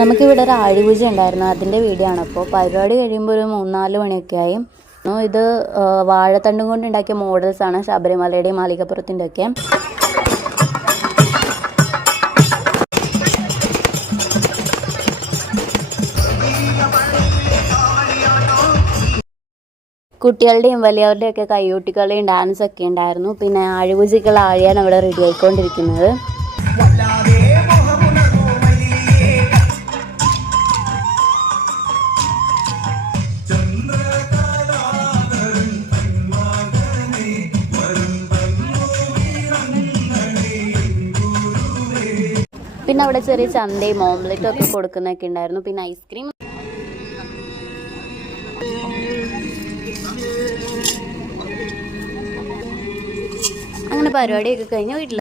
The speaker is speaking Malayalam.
നമുക്കിവിടെ ഒരു ആഴിപൂജ ഉണ്ടായിരുന്നു, അതിൻ്റെ വീഡിയോ ആണ്. അപ്പോൾ പരിപാടി കഴിയുമ്പോൾ ഒരു 3-4 മണിയൊക്കെ ആയി. ഇത് വാഴത്തണ്ടും കൊണ്ട് ഉണ്ടാക്കിയ മോഡൽസാണ്, ശബരിമലയുടെയും മാളികപ്പുറത്തിൻ്റെ ഒക്കെ. കുട്ടികളുടെയും വലിയവരുടെയും ഒക്കെ കയ്യൂട്ടികളുടെയും ഡാൻസൊക്കെ ഉണ്ടായിരുന്നു. പിന്നെ ആഴിപൂജയ്ക്കുള്ള ആഴിയാണ് അവിടെ റെഡി ആയിക്കൊണ്ടിരിക്കുന്നത്. പിന്നെ അവിടെ ചെറിയ ചന്തയും ഓംലെറ്റും ഒക്കെ കൊടുക്കുന്നൊക്കെ ഉണ്ടായിരുന്നു. പിന്നെ ഐസ്ക്രീം. അങ്ങനെ പരിപാടിയൊക്കെ കഴിഞ്ഞ് വീട്ടിൽ